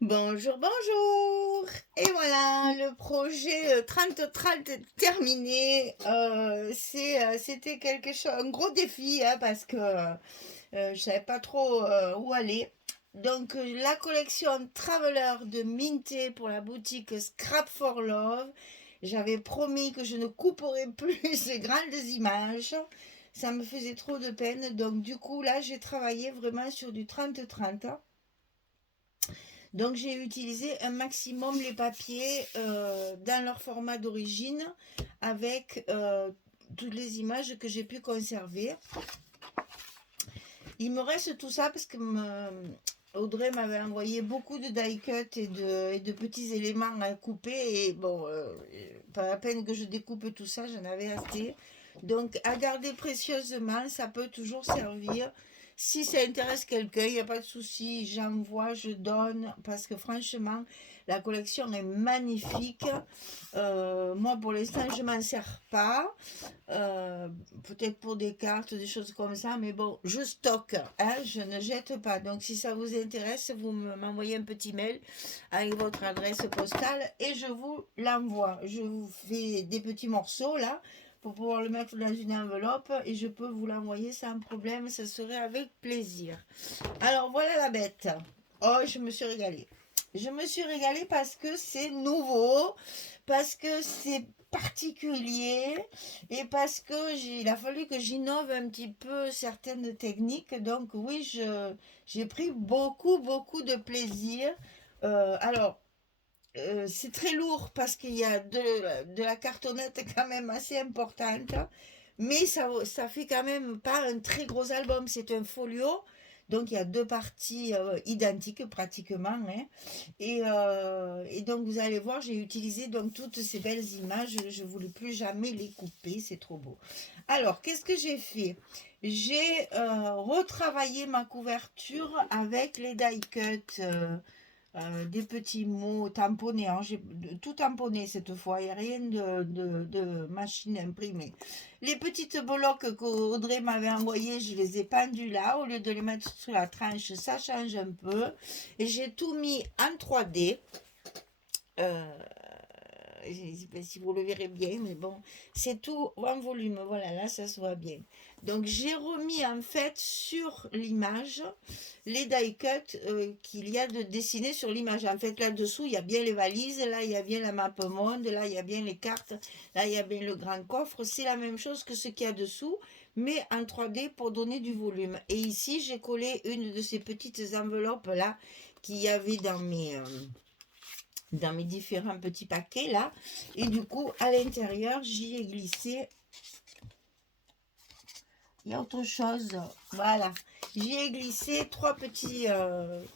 Bonjour, bonjour! Et voilà, le projet 30-30 est terminé. C'était quelque chose, un gros défi hein, parce que je savais pas trop où aller. Donc, la collection Traveler de Minté pour la boutique Scrap for Love. J'avais promis que je ne couperais plus ces grandes images. Ça me faisait trop de peine. Donc, du coup, là, j'ai travaillé vraiment sur du 30-30. Donc j'ai utilisé un maximum les papiers dans leur format d'origine avec toutes les images que j'ai pu conserver. Il me reste tout ça parce que Audrey m'avait envoyé beaucoup de die cut et de petits éléments à couper et bon, pas la peine que je découpe tout ça, j'en avais assez. Donc à garder précieusement, ça peut toujours servir. Si ça intéresse quelqu'un, il n'y a pas de souci, j'envoie, je donne, parce que franchement, la collection est magnifique. Moi, pour l'instant, je ne m'en sers pas. Euh, Peut-être pour des cartes, des choses comme ça, mais bon, je stocke, hein, je ne jette pas. Donc, si ça vous intéresse, vous m'envoyez un petit mail avec votre adresse postale et je vous l'envoie. Je vous fais des petits morceaux là pour pouvoir le mettre dans une enveloppe et je peux vous l'envoyer sans problème, ça serait avec plaisir. Alors, voilà la bête. Oh, je me suis régalée. Je me suis régalée parce que c'est nouveau, parce que c'est particulier et parce que il a fallu que j'innove un petit peu certaines techniques. Donc oui, j'ai pris beaucoup de plaisir. Alors, c'est très lourd parce qu'il y a de la cartonnette quand même assez importante, mais ça fait quand même pas un très gros album, c'est un folio. Donc il y a deux parties identiques pratiquement, hein. Et donc vous allez voir, j'ai utilisé donc toutes ces belles images. Je ne voulais plus jamais les couper, c'est trop beau. Alors qu'est-ce que j'ai fait? J'ai retravaillé ma couverture avec les die cut. Des petits mots tamponnés, hein. J'ai tout tamponné cette fois, il n'y a rien de machine imprimée. Les petites blocs qu'Audrey m'avait envoyées, je les ai pendus là, au lieu de les mettre sur la tranche, ça change un peu. Et j'ai tout mis en 3D. Euh, je ne sais pas si vous le verrez bien, mais bon, c'est tout en volume. Voilà, là, ça se voit bien. Donc, j'ai remis en fait sur l'image les die cut qu'il y a de dessiner sur l'image. En fait, là-dessous, il y a bien les valises, là, il y a bien la map monde, là, il y a bien les cartes, là, il y a bien le grand coffre. C'est la même chose que ce qu'il y a dessous, mais en 3D pour donner du volume. Et ici, j'ai collé une de ces petites enveloppes-là qu'il y avait dans mes différents petits paquets là. Et du coup, à l'intérieur, j'y ai glissé. Il y a autre chose. Voilà. J'y ai glissé trois petits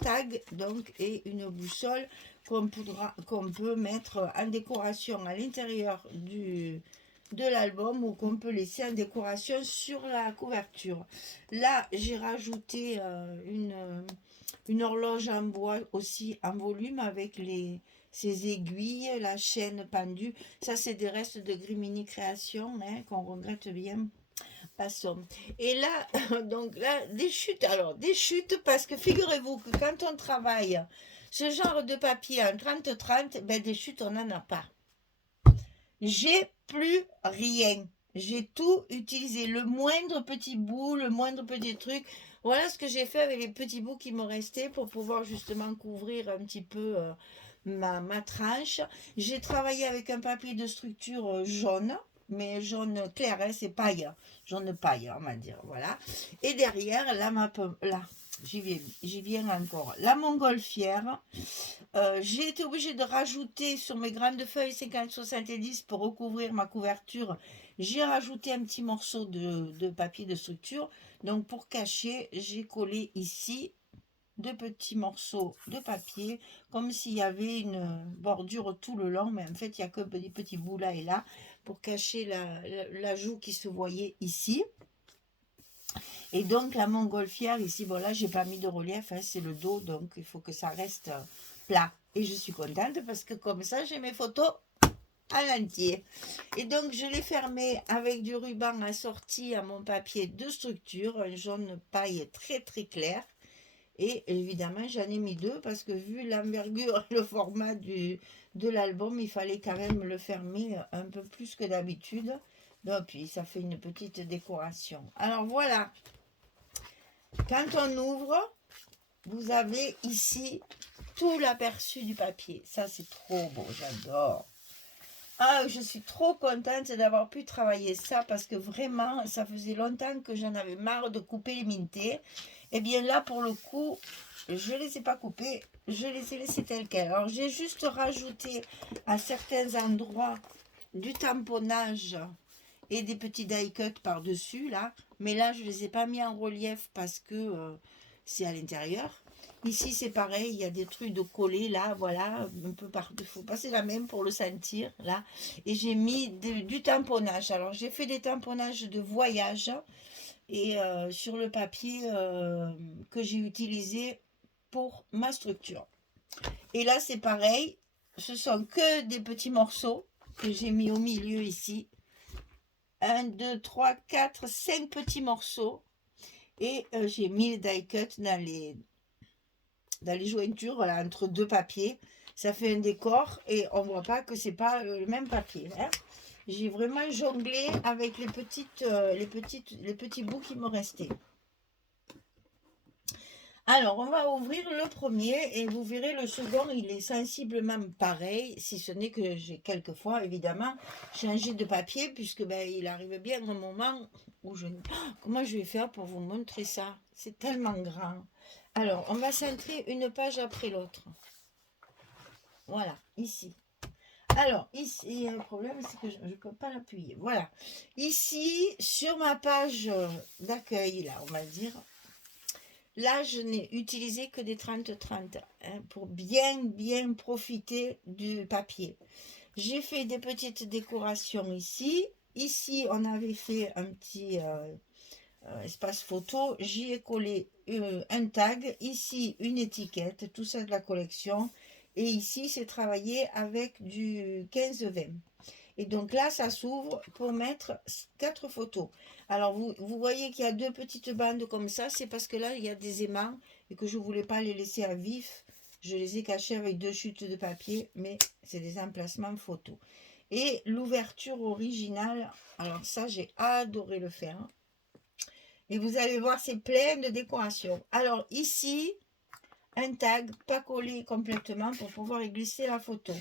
tags donc, et une boussole qu'on peut mettre en décoration à l'intérieur de l'album ou qu'on peut laisser en décoration sur la couverture. Là, j'ai rajouté une horloge en bois aussi en volume avec ces aiguilles, la chaîne pendue. Ça, c'est des restes de Grimini Création hein, qu'on regrette bien. Passons. Et là, donc là, des chutes. Alors, des chutes parce que figurez-vous que quand on travaille ce genre de papier en 30-30, ben des chutes, on n'en a pas. J'ai plus rien. J'ai tout utilisé. Le moindre petit bout, le moindre petit truc. Voilà ce que j'ai fait avec les petits bouts qui me restaient pour pouvoir justement couvrir un petit peu ma tranche. J'ai travaillé avec un papier de structure jaune, mais jaune clair, hein, c'est paille. Jaune paille, on va dire. Voilà. Et derrière, là, j'y viens encore. La montgolfière. J'ai été obligée de rajouter sur mes grandes feuilles 50-70 pour recouvrir ma couverture. J'ai rajouté un petit morceau de papier de structure. Donc pour cacher, j'ai collé ici deux petits morceaux de papier, comme s'il y avait une bordure tout le long, mais en fait il n'y a que des petits bouts là et là pour cacher la joue qui se voyait ici. Et donc la montgolfière ici, bon là j'ai pas mis de relief, hein, c'est le dos, donc il faut que ça reste plat. Et je suis contente parce que comme ça j'ai mes photos à l'entier. Et donc je l'ai fermé avec du ruban assorti à mon papier de structure, un jaune paille très très clair. Et évidemment, j'en ai mis 2 parce que vu l'envergure et le format de l'album, il fallait quand même le fermer un peu plus que d'habitude. Donc, puis ça fait une petite décoration. Alors voilà, quand on ouvre, vous avez ici tout l'aperçu du papier. Ça, c'est trop beau, j'adore. Ah, je suis trop contente d'avoir pu travailler ça parce que vraiment, ça faisait longtemps que j'en avais marre de couper les mintés. Et bien là, pour le coup, je ne les ai pas coupés, je les ai laissés tels quels. Alors, j'ai juste rajouté à certains endroits du tamponnage et des petits die cuts par-dessus, là. Mais là, je ne les ai pas mis en relief parce que c'est à l'intérieur. Ici, c'est pareil, il y a des trucs de coller, là, voilà, un peu partout. Il faut passer la main pour le sentir, là. Et j'ai mis du tamponnage. Alors, j'ai fait des tamponnages de voyage et sur le papier que j'ai utilisé pour ma structure. Et là, c'est pareil, ce sont que des petits morceaux que j'ai mis au milieu ici. 1, 2, 3, 4, 5 petits morceaux. Et j'ai mis les die cuts dans les jointures, voilà, entre deux papiers. Ça fait un décor et on voit pas que c'est pas le même papier. Hein. J'ai vraiment jonglé avec les petits bouts qui me restaient. Alors, on va ouvrir le premier et vous verrez le second, il est sensiblement pareil, si ce n'est que j'ai quelquefois, évidemment, changé de papier, puisque ben, il arrive bien un moment où je... comment je vais faire pour vous montrer ça? C'est tellement grand. Alors, on va centrer une page après l'autre. Voilà, ici. Alors, ici, le problème, c'est que je ne peux pas l'appuyer. Voilà. Ici, sur ma page d'accueil, là, on va dire, là, je n'ai utilisé que des 30-30 hein, pour bien profiter du papier. J'ai fait des petites décorations ici. Ici, on avait fait un petit espace photo. J'y ai collé un tag. Ici, une étiquette. Tout ça de la collection. Et ici, c'est travaillé avec du 15-20. Et donc là, ça s'ouvre pour mettre 4 photos. Alors, vous voyez qu'il y a 2 petites bandes comme ça. C'est parce que là, il y a des aimants et que je ne voulais pas les laisser à vif. Je les ai cachés avec 2 chutes de papier, mais c'est des emplacements photos. Et l'ouverture originale, alors ça, j'ai adoré le faire. Et vous allez voir, c'est plein de décorations. Alors ici, un tag pas collé complètement pour pouvoir y glisser la photo.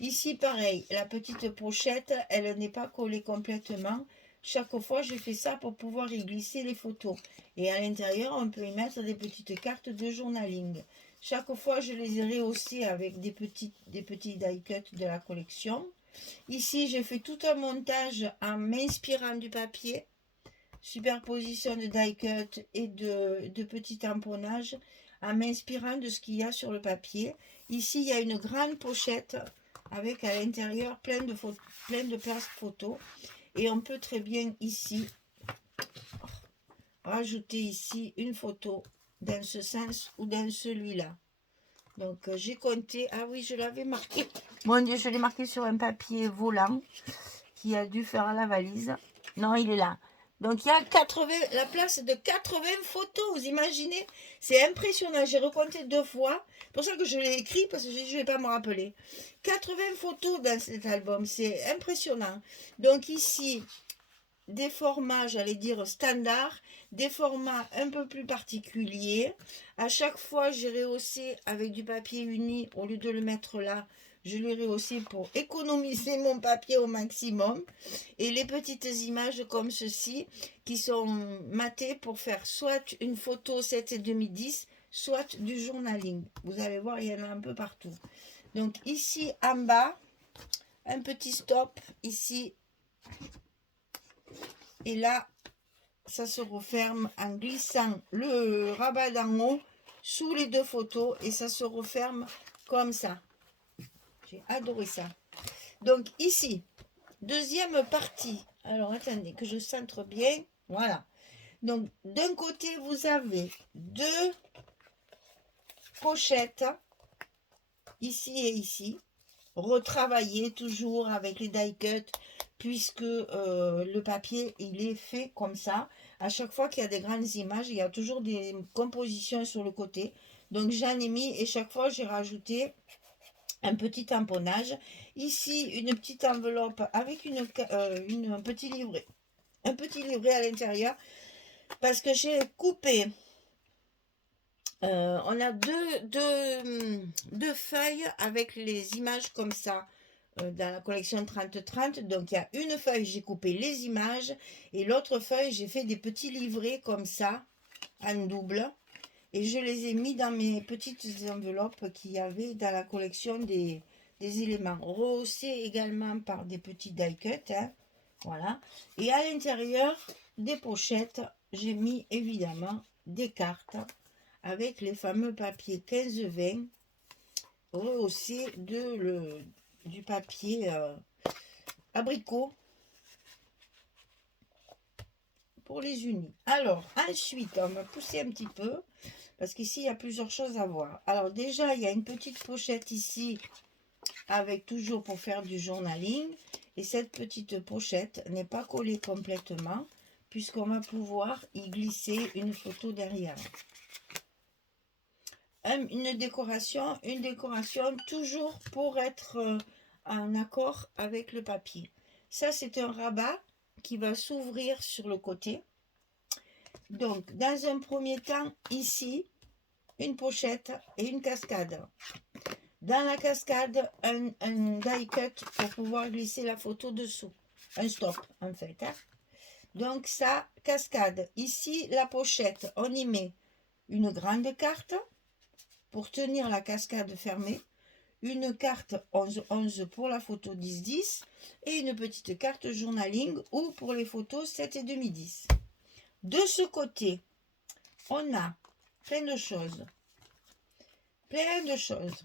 Ici, pareil, la petite pochette, elle n'est pas collée complètement. Chaque fois, je fais ça pour pouvoir y glisser les photos. Et à l'intérieur, on peut y mettre des petites cartes de journaling. Chaque fois, je les ai rehaussées avec des petits die cuts de la collection. Ici, j'ai fait tout un montage en m'inspirant du papier. Superposition de die cut et de petits tamponnages en m'inspirant de ce qu'il y a sur le papier. Ici, il y a une grande pochette avec à l'intérieur plein de places photos. Et on peut très bien ici rajouter ici une photo dans ce sens ou dans celui-là. Donc, j'ai compté. Ah oui, je l'avais marqué. Mon Dieu, je l'ai marqué sur un papier volant qui a dû faire la valise. Non, il est là. Donc, il y a la place de 80 photos, vous imaginez? C'est impressionnant, j'ai recompté 2 fois. C'est pour ça que je l'ai écrit, parce que je ne vais pas me rappeler. 80 photos dans cet album, c'est impressionnant. Donc ici, des formats, j'allais dire standards, des formats un peu plus particuliers. À chaque fois, j'ai rehaussé avec du papier uni, au lieu de le mettre là, je l'ai rehaussé pour économiser mon papier au maximum. Et les petites images comme ceci, qui sont matées pour faire soit une photo 7,5-10, soit du journaling. Vous allez voir, il y en a un peu partout. Donc ici, en bas, un petit stop, ici. Et là, ça se referme en glissant le rabat d'en haut sous les 2 photos. Et ça se referme comme ça. J'ai adoré ça. Donc ici, deuxième partie. Alors attendez que je centre bien. Voilà. Donc d'un côté, vous avez 2 pochettes. Ici et ici. Retravaillées toujours avec les die cuts. puisque le papier, il est fait comme ça. À chaque fois qu'il y a des grandes images, il y a toujours des compositions sur le côté. Donc j'en ai mis et chaque fois j'ai rajouté un petit tamponnage. Ici, une petite enveloppe avec un petit livret. Un petit livret à l'intérieur parce que j'ai coupé. On a deux feuilles avec les images comme ça dans la collection 30-30. Donc il y a une feuille, j'ai coupé les images et l'autre feuille, j'ai fait des petits livrets comme ça en double. Et je les ai mis dans mes petites enveloppes qu'il y avait dans la collection des éléments. Rehaussés également par des petits die cuts. Hein, voilà. Et à l'intérieur des pochettes, j'ai mis évidemment des cartes avec les fameux papiers 15-20 rehaussés du papier abricot pour les unis. Alors, ensuite, on va pousser un petit peu parce qu'ici, il y a plusieurs choses à voir. Alors déjà, il y a une petite pochette ici avec toujours pour faire du journaling. Et cette petite pochette n'est pas collée complètement puisqu'on va pouvoir y glisser une photo derrière. Une décoration toujours pour être en accord avec le papier. Ça, c'est un rabat qui va s'ouvrir sur le côté. Donc, dans un premier temps, ici, une pochette et une cascade. Dans la cascade, un die cut pour pouvoir glisser la photo dessous. Un stop, en fait. Hein. Donc, ça, cascade. Ici, la pochette, on y met une grande carte pour tenir la cascade fermée, une carte 11-11 pour la photo 10-10 et une petite carte journaling ou pour les photos 7,5-10. De ce côté, on a plein de choses. Plein de choses.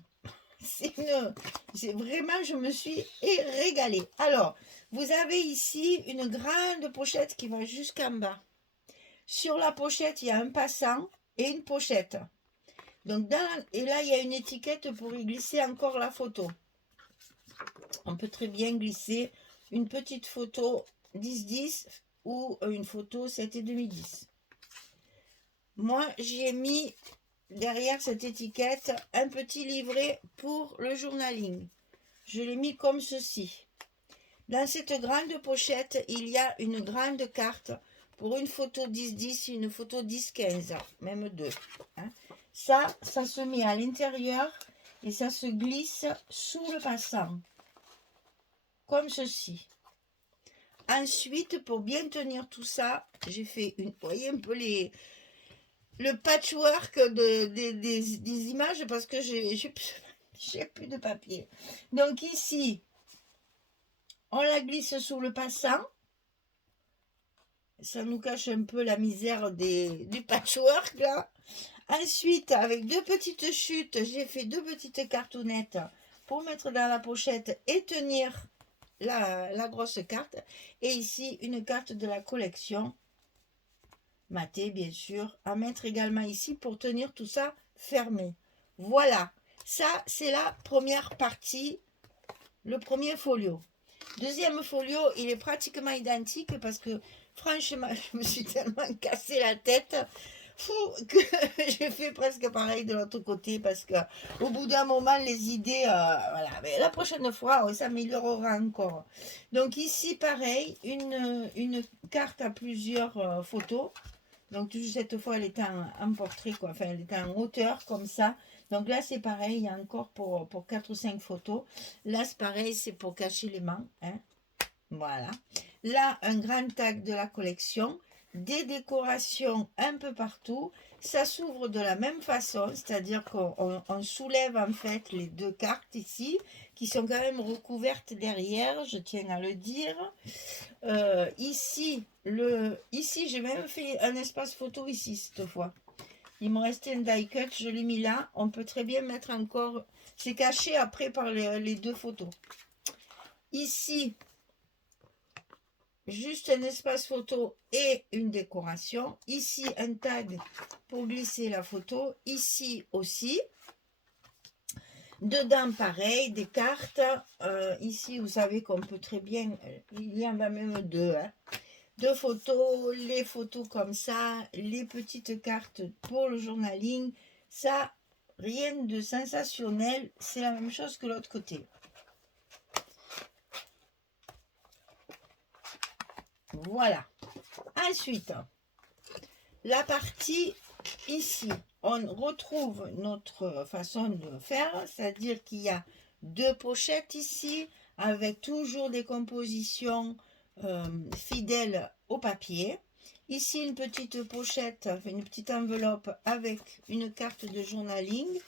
C'est vraiment, je me suis régalée. Alors, vous avez ici une grande pochette qui va jusqu'en bas. Sur la pochette, il y a un passant et une pochette. Donc, et là, il y a une étiquette pour y glisser encore la photo. On peut très bien glisser une petite photo 10-10 ou une photo 7,5-10. Moi, j'ai mis derrière cette étiquette un petit livret pour le journaling. Je l'ai mis comme ceci. Dans cette grande pochette, il y a une grande carte pour une photo 10-10 et une photo 10-15, même deux. Hein. Ça se met à l'intérieur et ça se glisse sous le passant, comme ceci. Ensuite, pour bien tenir tout ça, j'ai fait vous voyez un peu le patchwork des images parce que j'ai plus de papier. Donc ici, on la glisse sous le passant. Ça nous cache un peu la misère du patchwork là. Ensuite, avec deux petites chutes, j'ai fait deux petites cartonnettes pour mettre dans la pochette et tenir la grosse carte. Et ici, une carte de la collection matée, bien sûr, à mettre également ici pour tenir tout ça fermé. Voilà, ça c'est la première partie, le premier folio. Deuxième folio, il est pratiquement identique parce que franchement, je me suis tellement cassé la tête que j'ai fait presque pareil de l'autre côté parce que au bout d'un moment, les idées, voilà. Mais la prochaine fois, on s'améliorera encore. Donc ici, pareil, une carte à plusieurs photos. Donc toujours cette fois, elle était en portrait, quoi. Enfin, elle était en hauteur comme ça. Donc là, c'est pareil, il y a encore pour 4 ou 5 photos. Là, c'est pareil, c'est pour cacher les mains. Hein. Voilà. Là, un grand tag de la collection. Des décorations un peu partout. Ça s'ouvre de la même façon, c'est-à-dire qu'on soulève en fait les deux cartes ici, qui sont quand même recouvertes derrière, je tiens à le dire. Ici, j'ai même fait un espace photo ici cette fois. Il me restait un die cut, je l'ai mis là. On peut très bien mettre encore, c'est caché après par les deux photos. Ici, juste un espace photo et une décoration. Ici, un tag pour glisser la photo. Ici aussi. Dedans, pareil, des cartes. Ici, vous savez qu'on peut très bien, il y en a même deux, hein. Deux photos, les photos comme ça, les petites cartes pour le journaling. Ça, rien de sensationnel, c'est la même chose que l'autre côté. Voilà. Ensuite, la partie ici, on retrouve notre façon de faire, c'est-à-dire qu'il y a deux pochettes ici, avec toujours des compositions fidèles au papier. Ici, une petite pochette, une petite enveloppe avec une carte de journaling,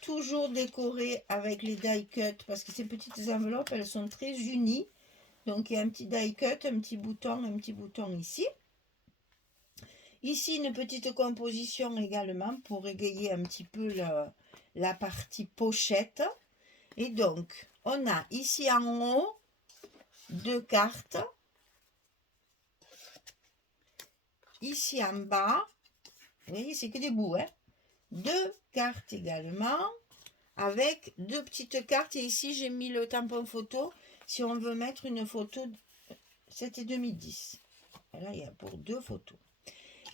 toujours décorée avec les die cut, parce que ces petites enveloppes, elles sont très unies. Donc, il y a un petit die cut, un petit bouton ici. Ici, une petite composition également pour égayer un petit peu la partie pochette. Et donc, on a ici en haut deux cartes. Ici en bas, vous voyez, c'est que des bouts, hein. Deux cartes également, avec deux petites cartes. Et ici, j'ai mis le tampon photo, si on veut mettre une photo, c'était 2010. Et là, il y a pour deux photos.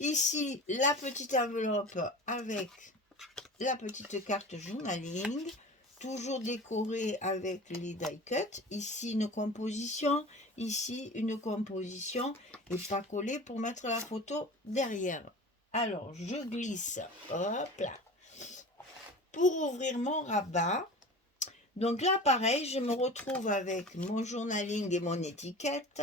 Ici, la petite enveloppe avec la petite carte journaling, toujours décorée avec les die cut. Ici, une composition. Ici, une composition. Et pas collée pour mettre la photo derrière. Alors, je glisse. Hop là. Pour ouvrir mon rabat. Donc là, pareil, je me retrouve avec mon journaling et mon étiquette.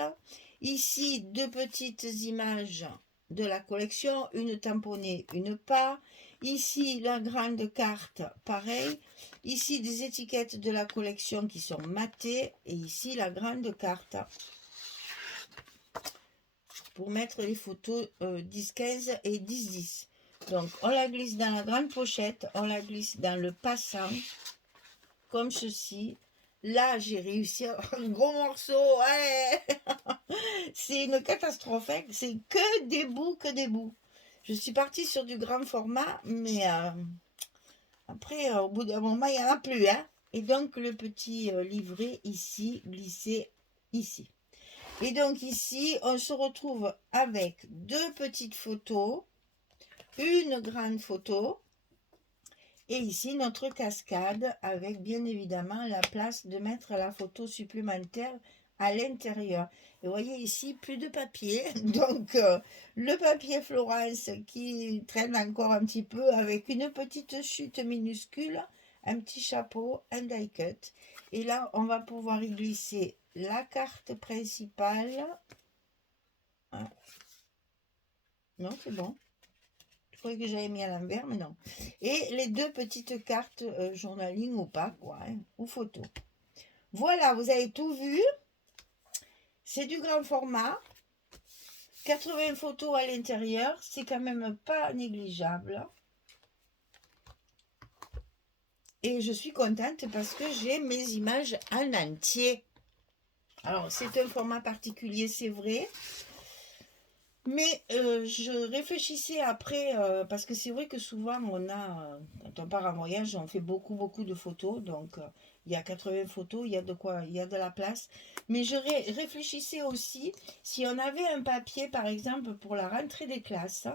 Ici, deux petites images de la collection, une tamponnée, une pas. Ici, la grande carte, pareil. Ici, des étiquettes de la collection qui sont matées. Et ici, la grande carte pour mettre les photos 10-15 et 10-10. Donc, on la glisse dans la grande pochette, on la glisse dans le passant, comme ceci. Là, j'ai réussi à avoir un gros morceau. Ouais. C'est une catastrophe. Hein. C'est que des bouts, que des bouts. Je suis partie sur du grand format, mais après, au bout d'un moment, il n'y en a plus. Hein. Et donc, le petit livret ici, glissé ici. Et donc ici, on se retrouve avec deux petites photos, une grande photo, et ici notre cascade avec bien évidemment la place de mettre la photo supplémentaire à l'intérieur. Et vous voyez ici, plus de papier, donc le papier Florence qui traîne encore un petit peu avec une petite chute minuscule, un petit chapeau, un die cut. Et là, on va pouvoir y glisser la carte principale. Ah. Non, c'est bon. Je croyais que j'avais mis à l'envers, mais non. Et les deux petites cartes journaling ou pas, quoi, hein, ou photo. Voilà, vous avez tout vu. C'est du grand format. 80 photos à l'intérieur. C'est quand même pas négligeable. Et je suis contente parce que j'ai mes images en entier. Alors, c'est un format particulier, c'est vrai. Mais je réfléchissais après, parce que c'est vrai que souvent, quand on part en voyage, on fait beaucoup de photos. Donc, il y a 80 photos, il y a de quoi, il y a de la place. Mais je réfléchissais aussi, si on avait un papier, par exemple, pour la rentrée des classes,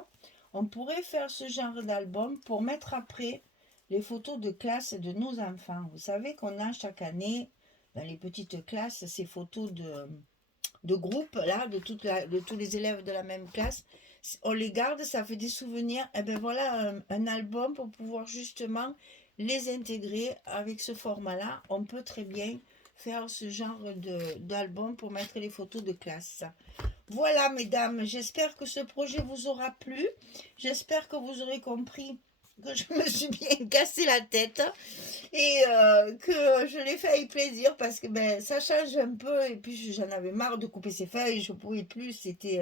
on pourrait faire ce genre d'album pour mettre après les photos de classe de nos enfants. Vous savez qu'on a chaque année, dans les petites classes, ces photos de groupe, là, de tous les élèves de la même classe. On les garde, ça fait des souvenirs. Et bien voilà un album pour pouvoir justement les intégrer avec ce format-là. On peut très bien faire ce genre d'album pour mettre les photos de classe. Voilà, mesdames, j'espère que ce projet vous aura plu. J'espère que vous aurez compris que je me suis bien cassé la tête et que je l'ai fait avec plaisir parce que ben, ça change un peu et puis j'en avais marre de couper ces feuilles, je ne pouvais plus, c'était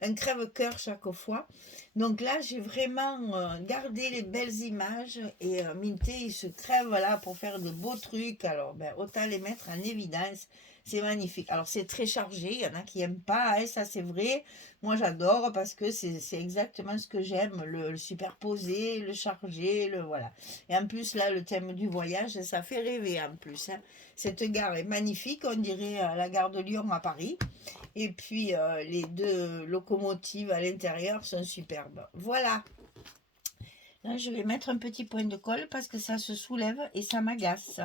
un crève-cœur chaque fois. Donc là, j'ai vraiment gardé les belles images et Minté, il se crève là pour faire de beaux trucs, alors ben, autant les mettre en évidence. C'est magnifique. Alors, c'est très chargé. Il y en a qui n'aiment pas, hein, ça c'est vrai. Moi, j'adore parce que c'est exactement ce que j'aime. Le superposé, le chargé, le voilà. Et en plus, là, le thème du voyage, ça fait rêver en plus, hein. Cette gare est magnifique. On dirait la gare de Lyon à Paris. Et puis, les deux locomotives à l'intérieur sont superbes. Voilà. Là, je vais mettre un petit point de colle parce que ça se soulève et ça m'agace.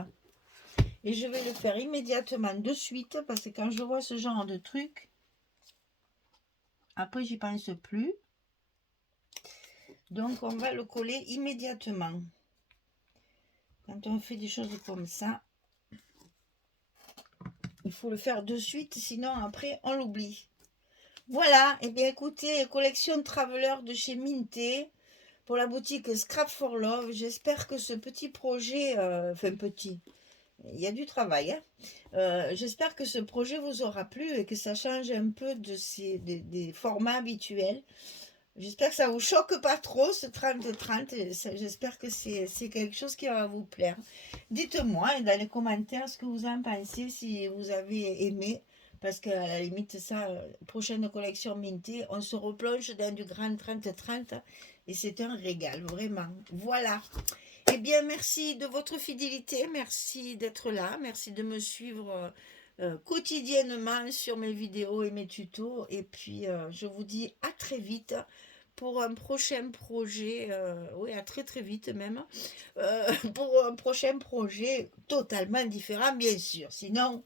Et je vais le faire immédiatement de suite parce que quand je vois ce genre de truc, après j'y pense plus. Donc on va le coller immédiatement. Quand on fait des choses comme ça, il faut le faire de suite, sinon après on l'oublie. Voilà, et bien écoutez, collection Traveler de chez Minté pour la boutique Scrap for Love. J'espère que ce petit projet, enfin petit, il y a du travail, hein. J'espère que ce projet vous aura plu et que ça change un peu des formats habituels. J'espère que ça ne vous choque pas trop, ce 30-30. J'espère que c'est quelque chose qui va vous plaire. Dites-moi dans les commentaires ce que vous en pensez, si vous avez aimé. Parce qu'à la limite, ça, prochaine collection Minté, on se replonge dans du grand 30-30 et c'est un régal, vraiment. Voilà. Eh bien, merci de votre fidélité, merci d'être là, merci de me suivre quotidiennement sur mes vidéos et mes tutos. Et puis, je vous dis à très vite pour un prochain projet, oui, à très très vite même, pour un prochain projet totalement différent, bien sûr. Sinon,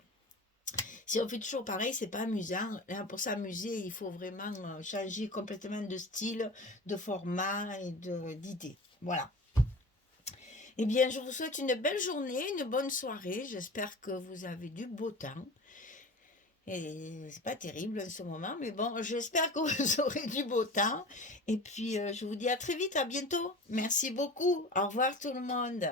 si on fait toujours pareil, c'est pas amusant. Là, pour s'amuser, il faut vraiment changer complètement de style, de format et d'idée. Voilà. Eh bien, je vous souhaite une belle journée, une bonne soirée. J'espère que vous avez du beau temps. Et c'est pas terrible en ce moment, mais bon, j'espère que vous aurez du beau temps. Et puis, je vous dis à très vite, à bientôt. Merci beaucoup. Au revoir tout le monde.